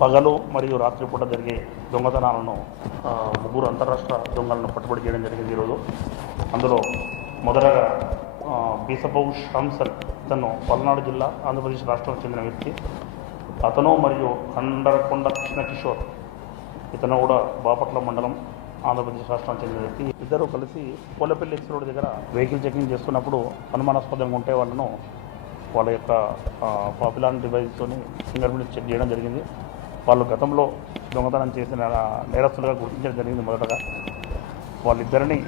పగలు మరియు రాత్రిపూట జరిగే దొంగతనాలను ముగ్గురు అంతరాష్ట్ర దొంగలను పట్టుబడి చేయడం జరిగింది ఈరోజు. అందులో మొదటగా బీసపౌ షంసల్, ఇతను పల్నాడు జిల్లా ఆంధ్రప్రదేశ్ రాష్ట్రానికి చెందిన వ్యక్తి. అతను మరియు కండరకొండ కృష్ణకిషోర్, ఇతను కూడా బాపట్ల మండలం ఆంధ్రప్రదేశ్ రాష్ట్రానికి చెందిన వ్యక్తి. ఇద్దరు కలిసి పోలపల్లి ఎక్స్ రోడ్ దగ్గర వెహికల్ చెకింగ్ చేస్తున్నప్పుడు అనుమానాస్పదంగా ఉంటే వాళ్ళ యొక్క పాపులార్ డివైస్తో ఫింగర్ ప్రింట్ చెక్ చేయడం జరిగింది. వాళ్ళు గతంలో దొంగతనం చేసిన నేరస్తులుగా గుర్తించడం జరిగింది. మొదటగా వాళ్ళిద్దరిని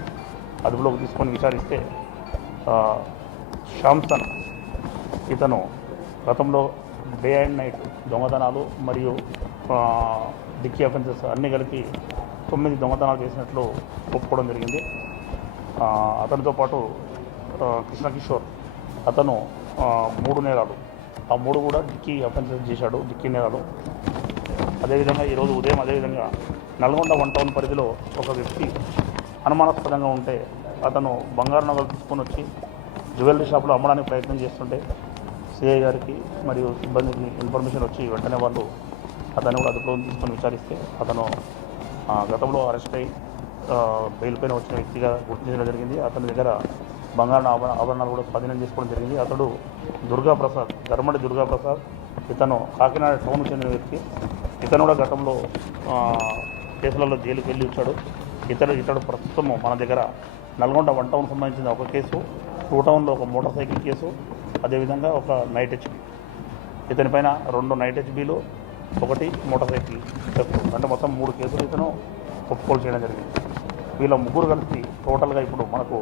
అదుపులోకి తీసుకొని విచారిస్తే షాంసన్, ఇతను గతంలో డే అండ్ నైట్ దొంగతనాలు మరియు డిక్కీ అఫెన్సెస్ అన్నీ కలిపి 9 దొంగతనాలు చేసినట్లు ఒప్పుకోవడం జరిగింది. అతనితో పాటు కృష్ణకిషోర్, అతను 3 నేరాలు, ఆ 3 కూడా డిక్కీ అఫెన్సెస్ చేశాడు, డిక్కీ నేరాలు. అదేవిధంగా ఈరోజు ఉదయం నల్గొండ 1 టౌన్ పరిధిలో ఒక వ్యక్తి అనుమానాస్పదంగా ఉంటే అతను బంగారు నగలు తీసుకొని వచ్చి జ్యువెలరీ షాప్లో అమ్మడానికి ప్రయత్నం చేస్తుంటే సిఐ గారికి మరియు సిబ్బందికి ఇన్ఫర్మేషన్ వచ్చి వెంటనే వాళ్ళు అతన్ని కూడా అదుపులో తీసుకొని విచారిస్తే అతను గతంలో అరెస్ట్ అయ్యి బెయిల్ పైన వచ్చిన వ్యక్తిగా గుర్తించడం జరిగింది. అతని దగ్గర బంగారు ఆభరణాలు కూడా స్వాధీనం చేసుకోవడం జరిగింది. అతడు దుర్గాప్రసాద్, ధర్మడి దుర్గాప్రసాద్, ఇతను కాకినాడ టౌన్కు చెందిన వ్యక్తి. ఇతను కూడా గతంలో కేసులలో జైలుకి వెళ్ళి వచ్చాడు. ఇతడు ప్రస్తుతం మన దగ్గర నల్గొండ 1 టౌన్ సంబంధించిన ఒక కేసు, 2 టౌన్లో ఒక మోటార్ సైకిల్ కేసు, అదేవిధంగా ఒక నైట్ హెచ్బీ, ఇతని పైన 2 నైట్ హెచ్బీలు, 1 మోటార్ సైకిల్ థెఫ్ట్, అంటే మొత్తం 3 కేసులు ఇతను ఒప్పుకోలు చేయడం జరిగింది. వీళ్ళ ముగ్గురు కలిసి టోటల్గా ఇప్పుడు మనకు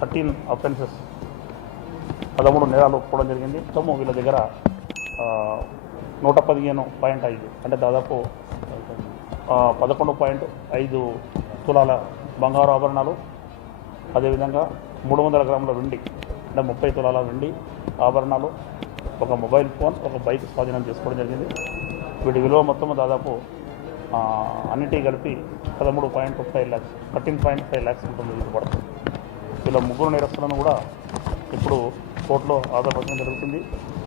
13 అఫెన్సెస్, 13 నేరాలు ఒప్పుకోవడం జరిగింది. మొత్తము వీళ్ళ దగ్గర 115.5, అంటే దాదాపు 11.5 తులాల బంగారు ఆభరణాలు, అదేవిధంగా 300 గ్రాముల వెండి, అంటే 30 తులాల వెండి ఆభరణాలు, ఒక మొబైల్ ఫోన్, ఒక బైక్ స్వాధీనం చేసుకోవడం జరిగింది. వీటి విలువ మొత్తం దాదాపు అన్నిటి కలిపి 13.5 lakhs, 13.5 lakhs ఉంటుంది ఇది పడుతుంది. వీళ్ళ ముగ్గురు నేరస్తులను కూడా ఇప్పుడు కోర్టులో హాజరుపరచడం జరుగుతుంది.